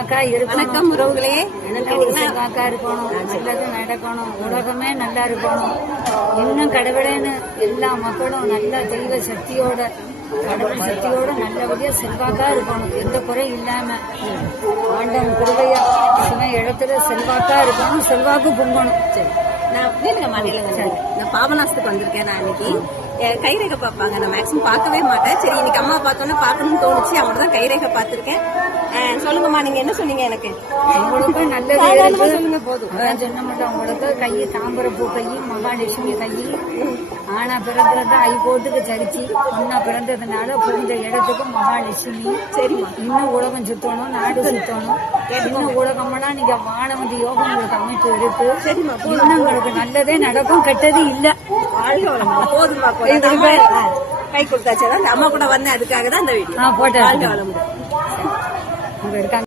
வணக்கம் உறவுகளே. செல்வாக்கா இருக்கணும். நல்லது நடக்கணும். உலகமே நல்லா இருக்கணும். இன்னும் கடவுளேன்னு எல்லா மக்களும் நல்ல தெய்வ சக்தியோட கடவுள் சக்தியோட நல்லபடியா செல்வாக்கா இருக்கணும். எந்த குறை இல்லாம. ஆண்டவன் குருவையா சிவன் இடத்துல செல்வாக்கா இருக்கணும் செல்வாக்கு பொங்கணும். சரி. நான் அப்படியே மாநிலங்க நான் பாபநாசத்துக்கு வந்திருக்கேன் நான் இன்னைக்கு. கைரேகை பார்ப்பாங்க. நான் மேக்ஸிமம் பார்க்கவே மாட்டேன். சரி இன்னைக்கு அம்மா பார்த்தோன்னே பார்க்கணும்னு தோணுச்சு. அவங்க தான் கைரேகை பார்த்துருக்கேன். சொல்லுங்கம்மா நீங்க என்ன சொன்னீங்க எனக்கு? உங்களுக்கு நல்லது சொல்லுங்க போதும். அதான் சொன்ன மட்டும் உங்களுக்கு கை தாம்பரப்பூ கை மகாலட்சுமி கை. ஆனா பிறந்தது ஐகோட்டுக்கு சரிச்சு. பொண்ணா பிறந்ததுனால புகுந்த இடத்துக்கு மகாலட்சுமி. சரிம்மா. இன்னும் உலகம் சுத்தணும் நாடு சுத்தணும். இன்னும் உலகமெல்லாம் நீங்க வானவதி யோகம் உங்களுக்கு அமைப்பு இருக்கு. சரிம்மா இன்னும் உங்களுக்கு நல்லதே நடக்கும் கெட்டது இல்ல. வாழ்க போதும். கை கொடுத்தாச்சு. அந்த அம்மா கூட வந்தேன். அதுக்காக தான் அந்த வீடியோ. இருக்காங்க.